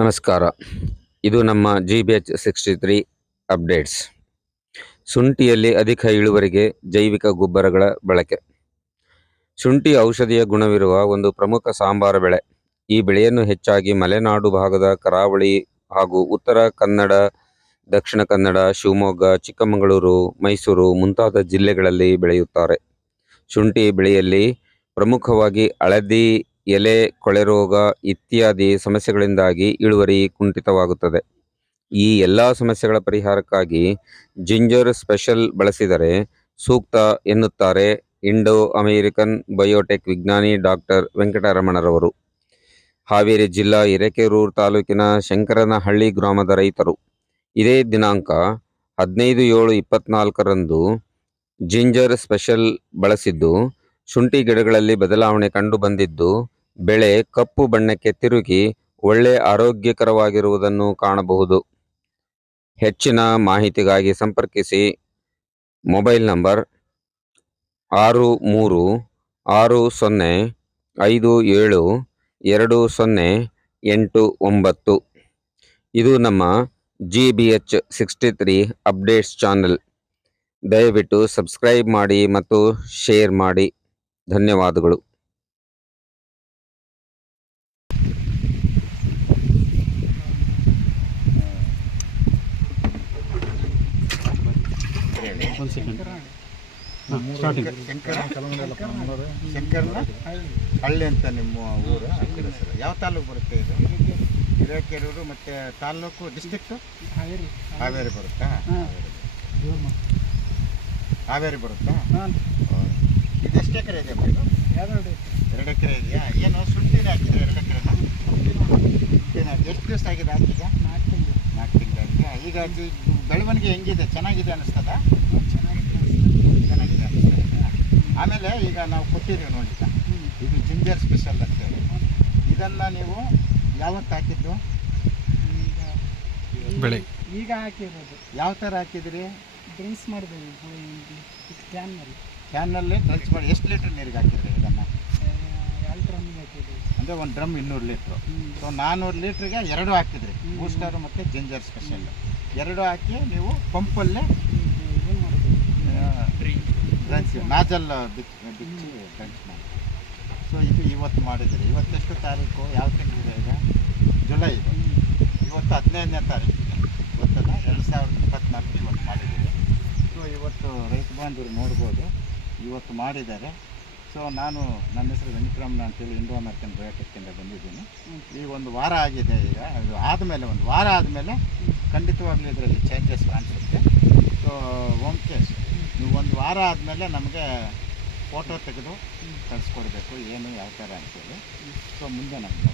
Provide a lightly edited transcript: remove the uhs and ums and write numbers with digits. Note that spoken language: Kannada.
ನಮಸ್ಕಾರ. ಇದು ನಮ್ಮ GBH63 ಅಪ್ಡೇಟ್ಸ್. ಶುಂಠಿಯಲ್ಲಿ ಅಧಿಕ ಇಳುವರಿಗೆ ಜೈವಿಕ ಗೊಬ್ಬರಗಳ ಬಳಕೆ. ಶುಂಠಿ ಔಷಧೀಯ ಗುಣವಿರುವ ಒಂದು ಪ್ರಮುಖ ಸಾಂಬಾರ ಬೆಳೆ. ಈ ಬೆಳೆಯನ್ನು ಹೆಚ್ಚಾಗಿ ಮಲೆನಾಡು ಭಾಗದ ಕರಾವಳಿ ಹಾಗೂ ಉತ್ತರ ಕನ್ನಡ, ದಕ್ಷಿಣ ಕನ್ನಡ, ಶಿವಮೊಗ್ಗ, ಚಿಕ್ಕಮಗಳೂರು, ಮೈಸೂರು ಮುಂತಾದ ಜಿಲ್ಲೆಗಳಲ್ಲಿ ಬೆಳೆಯುತ್ತಾರೆ. ಶುಂಠಿ ಬೆಳೆಯಲ್ಲಿ ಪ್ರಮುಖವಾಗಿ ಹಳದಿ ಎಲೆ ಕೊಳೆರೋಗ ಇತ್ಯಾದಿ ಸಮಸ್ಯೆಗಳಿಂದಾಗಿ ಇಳುವರಿ ಕುಂಠಿತವಾಗುತ್ತದೆ. ಈ ಎಲ್ಲ ಸಮಸ್ಯೆಗಳ ಪರಿಹಾರಕ್ಕಾಗಿ ಜಿಂಜರ್ ಸ್ಪೆಷಲ್ ಬಳಸಿದರೆ ಸೂಕ್ತ ಎನ್ನುತ್ತಾರೆ ಇಂಡೋ ಅಮೆರಿಕನ್ ಬಯೋಟೆಕ್ ವಿಜ್ಞಾನಿ ಡಾಕ್ಟರ್ ವೆಂಕಟರಮಣರವರು. ಹಾವೇರಿ ಜಿಲ್ಲಾ ಹಿರೇಕೆರೂರು ತಾಲೂಕಿನ ಶಂಕರನಹಳ್ಳಿ ಗ್ರಾಮದ ರೈತರು. ಇದೇ ದಿನಾಂಕ 15/7/24ರಂದು ಜಿಂಜರ್ ಸ್ಪೆಷಲ್ ಬಳಸಿದ್ದು ಶುಂಠಿ ಗಿಡಗಳಲ್ಲಿ ಬದಲಾವಣೆ ಕಂಡು ಬಂದಿದ್ದು ಬೆಳೆ ಕಪ್ಪು ಬಣ್ಣಕ್ಕೆ ತಿರುಗಿ ಒಳ್ಳೆ ಆರೋಗ್ಯಕರವಾಗಿರುವುದನ್ನು ಕಾಣಬಹುದು. ಹೆಚ್ಚಿನ ಮಾಹಿತಿಗಾಗಿ ಸಂಪರ್ಕಿಸಿ. Mobile number 6335720209. ಇದು ನಮ್ಮ GBH63 ಅಪ್ಡೇಟ್ಸ್ ಚಾನೆಲ್. ದಯವಿಟ್ಟು ಸಬ್ಸ್ಕ್ರೈಬ್ ಮಾಡಿ ಮತ್ತು ಶೇರ್ ಮಾಡಿ. ಧನ್ಯವಾದಗಳು. ಶಂಕರನ ಹಳ್ಳಿ ಅಂತ ನಿಮ್ಮ ಊರು ಸರ್. ಯಾವ ತಾಲೂಕು ಬರುತ್ತೆ ಇದು? ಹಿರೇಕೆರೂರು ಮತ್ತು ತಾಲೂಕು ಡಿಸ್ಟಿಕ್ಟು ಹಾವೇರಿ ಬರುತ್ತಾ? ಹಾವೇರಿ ಬರುತ್ತಾ? ಇದು ಎಷ್ಟು ಎಕರೆ ಇದೆ? ಇದು 2 ಎಕರೆ ಇದೆಯಾ? ಏನು ಶುಂಠಿನ ಹಾಕಿದ್ರೆ 2 ಎಕರೆನ? ಎಷ್ಟು ದಿವಸ ಆಗಿದೆ ಹಾಕಿಗ? 4 ತಿಂಗಳಾಗಿದೆ. ಈಗ ಬೆಳವಣಿಗೆ ಹೆಂಗಿದೆ? ಚೆನ್ನಾಗಿದೆ ಅನ್ನಿಸ್ತದ? ಚೆನ್ನಾಗಿದೆ ಅನ್ನಿಸ್ತದೆ. ಆಮೇಲೆ ಈಗ ನಾವು ಕೊಟ್ಟಿದ್ದೀವಿ ನೋಡಿ, ಇದು ಜಿಂಜರ್ ಸ್ಪೆಷಲ್ ಅಂತೇಳಿ. ಇದನ್ನು ನೀವು ಯಾವತ್ತು ಹಾಕಿದ್ದು? ಬೆಳೆ ಈಗ ಹಾಕಿರೋದು. ಯಾವ ಥರ ಹಾಕಿದ್ರಿ? ಡ್ರಿಂಕ್ಸ್ ಮಾಡಿದ್ವಿ ಕ್ಯಾನ್ನಲ್ಲಿ ಡ್ರಿಂಕ್ಸ್ ಮಾಡಿ. ಎಷ್ಟು ಲೀಟ್ರ್ ನೀರಿಗೆ ಹಾಕಿದ್ರಿ ಇದನ್ನು? 2 ಡ್ರಮ್ಮಿಗೆ ಹಾಕಿದ್ವಿ. ಅಂದರೆ 1 ಡ್ರಮ್ 200 ಲೀಟ್ರು. ಸೊ 400 ಲೀಟ್ರಿಗೆ 2 ಹಾಕಿದ್ರಿ, ಬೂಸ್ಟರು ಮತ್ತು ಜಿಂಜರ್ ಸ್ಪೆಷಲ್ 2 ಹಾಕಿ ನೀವು ಪಂಪಲ್ಲೇ ಡ್ರಂಚ್ ನಾಜಲ್ ಬಿಚ್ಚಿ ಡ್ರಂಚ್ ಮಾಡಿ. ಸೊ ಇದು ಇವತ್ತು ಮಾಡಿದ್ರಿ. ಇವತ್ತೆಷ್ಟು ತಾರೀಕು? ಯಾವ ತಿಂಗಳಿದೆ ಈಗ? ಜುಲೈ ಇದು. ಇವತ್ತು 15ನೇ ತಾರೀಕು. ಇವತ್ತಲ್ಲ 2024 ಇವತ್ತು ಮಾಡಿದ್ದೀವಿ. ಸೊ ಇವತ್ತು ರೈತ ಬಾಂಧವರು ನೋಡ್ಬೋದು, ಇವತ್ತು ಮಾಡಿದ್ದಾರೆ. ಸೊ ನನ್ನ ಹೆಸರು ವೆಂಕಟರಮಣ ಅಂತೇಳಿ ಇಂಡೋ ಅಮೆರಿಕನ್ ಬಯೋಟೆಕ್ಕಿಂದ ಬಂದಿದ್ದೀನಿ. ಈ 1 ವಾರ ಆಗಿದೆ. ಈಗ ಅದು ಆದಮೇಲೆ 1 ವಾರ ಆದಮೇಲೆ ಖಂಡಿತವಾಗ್ಲೂ ಇದರಲ್ಲಿ ಚೇಂಜಸ್ ಕಾಣಿಸುತ್ತೆ. ಸೊ ಓಂಕೇಶ್ ನೀವು 1 ವಾರ ಆದಮೇಲೆ ನಮಗೆ ಫೋಟೋ ತೆಗೆದು ಕಳಿಸ್ಕೊಡ್ಬೇಕು, ಏನು ಯಾವ ಥರ ಅಂತೇಳಿ. ಸೊ ಮುಂದೆ ನಮ್ಗೆ